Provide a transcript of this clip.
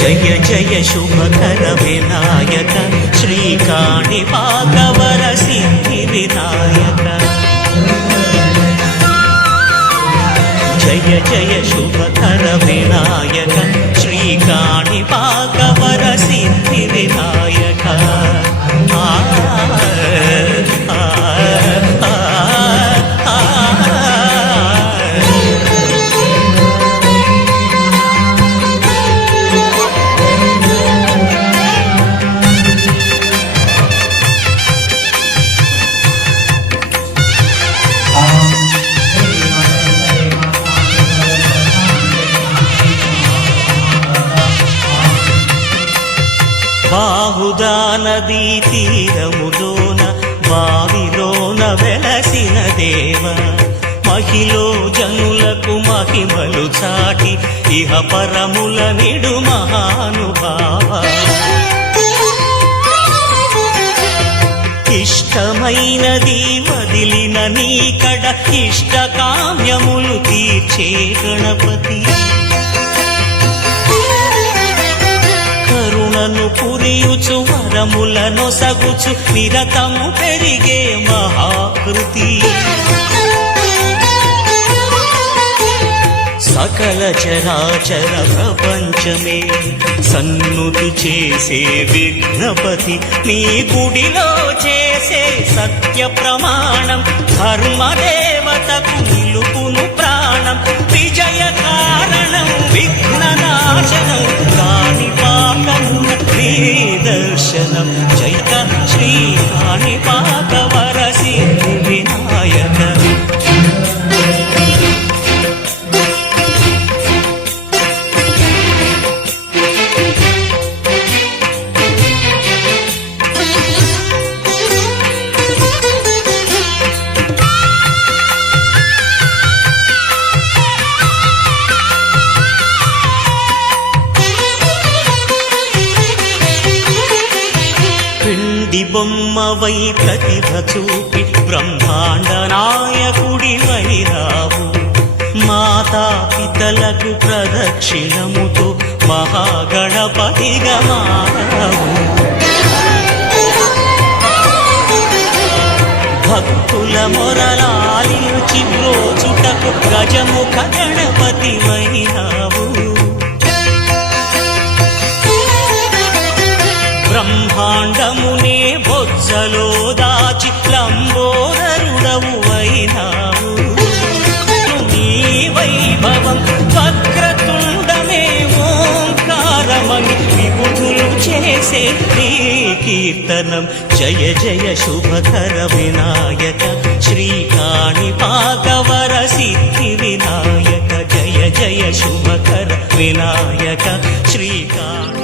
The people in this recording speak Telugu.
జయ జయ శుభకర వినాయక శ్రీకాణిపాకవర సిద్ధి వినాయక జయ జయ శుభకర వినాయక శ్రీకాణిపాకవర సిద్ధి వినాయక బాహుదా నదీ తీరములోన బావిలోన వెలసిన దేవ మహిలో జనులకు మహిమలు చాటి ఇహ పరముల నిడు మహానుభావ ఇష్టమైనది వదిలిన నీకడ ఇష్ట కామ్యములు తీర్చే గణపతి కరుణను పురియుచు వరములను సగుచు నిరతము పెరిగే మహాకృతి సకల చరాచర ప్రపంచమే సన్నుతి చేసే విఘ్నపతి నీ గుడిలో చేసే సత్య ప్రమాణం ధర్మదేవతకు నిలుపును ప్రాణం విజయ కారణం విఘ్ననాశనం కాణిపాకమున నీ దర్శనం జయ శ్రీ కాణిపాకవర సిద్ధి వినాయక బొమ్మవై ప్రతిభ చూపి బ్రహ్మాండ నాయకుడివై రావు మాతా పితలకు ప్రదక్షిణముతో మహాగణపతిగా మారావు భక్తుల మొరలాలించి బ్రోచుటకు గజముఖ గణపతివై రావు బ్రహ్మాండమునే బొజ్జలో దాచి లంబోదరుడవు అయినావు నీ వైభవం వక్రతుండమే ఓంకారమని విబుధులు చేసే నీ కీర్తనం జయ జయ శుభకర వినాయక శ్రీకాణిపాకవర సిద్ధి వినాయక జయ జయ శుభకర వినాయక శ్రీకాణి